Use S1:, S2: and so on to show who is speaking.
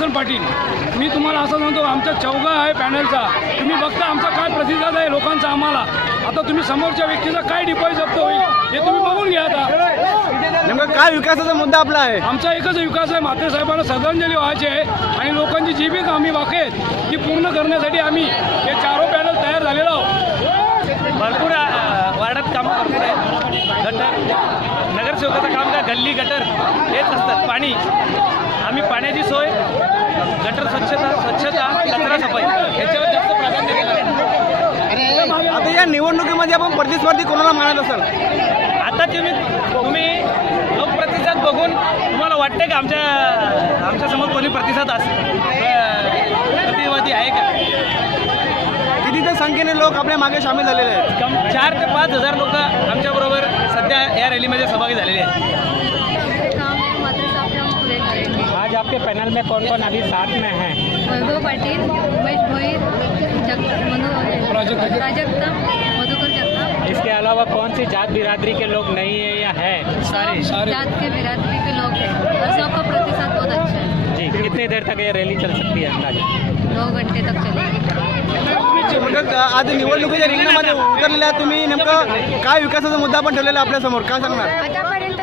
S1: सुदर्शन पाटील. मी तुम्हाला असं म्हणतो, आमचा चौघा आहे पॅनलचा. तुम्ही बघता आमचा काय प्रतिसाद आहे लोकांचा आम्हाला. आता तुम्ही समोरच्या व्यक्तीचा काय डिपॉझिट जप्त होईल हे तुम्ही बघून घ्या. आता
S2: नेमका काय विकासाचा मुद्दा आपला आहे?
S1: आमचा एकच विकास आहे, म्हात्रे साहेबांना श्रद्धांजली व्हायची आहे आणि लोकांची जी बी कामी बाकी आहेत ती पूर्ण करण्यासाठी आम्ही हे चारो पॅनल तयार झालेलो आहोत.
S3: भरपूर वार्डात कामं करतो आहे. गटर नगरसेवकाचं काम काय, गल्ली गटर हेच असतात. पाणी, आम्ही पाण्याची सोय, गटर स्वच्छता, कचरा सफाई याच्यावर जास्त प्राधान्य दिलं आहे.
S2: आता या निवडणुकीमध्ये आपण प्रतिस्पर्धी कोणाला मानत असाल?
S3: आता तुम्ही लोकप्रतिसाद बघून तुम्हाला वाटते का आमच्यासमोर कोणी प्रतिसाद प्रतिवादी आहे का?
S2: किती संख्येने लोक आपल्या मागे सामील झालेले आहेत?
S3: 4 ते 5 हजार लोक आमच्याबरोबर सध्या या रॅलीमध्ये सहभागी झालेले आहेत.
S4: आज आपके पैनल में कौन कौन अभी साथ में है?
S5: वैभव पाटील, उमेश भोईर, प्राजक्ता, मधुकर जगताप.
S4: इसके अलावा कौन सी जात बिरादरी के लोग नहीं है या है?
S5: सारे जात के बिरादरी के लोग हैं और सबका प्रतिशत बहुत अच्छा है.
S4: जी, कितनी देर तक ये रैली चल सकती है अंदाजा?
S5: 2 घंटे तक चलेगी.
S2: म्हणजे आज निवडणुकीच्या रिंगणामध्ये उतरलेल्या तुम्ही नेमकं काय विकासाचा मुद्दा आपण ठेवलेला आपल्या समोर काय सांगणार?
S6: आतापर्यंत